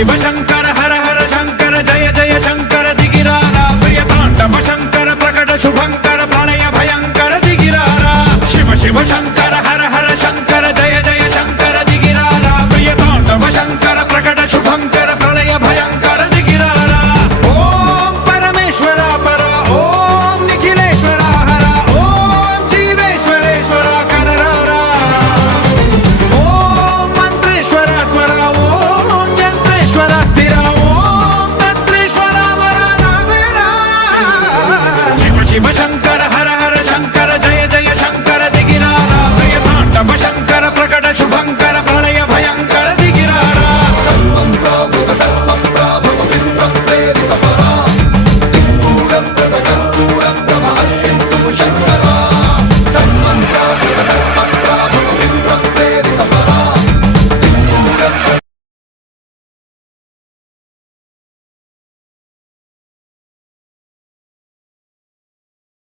शिव शंकर हर हर शंकर जय जय शंकर दिगिरारा प्रिय तांडव शंकर प्रकट शुभंकर प्रलय भयंकर दिगिरारा शिव शिव शंकर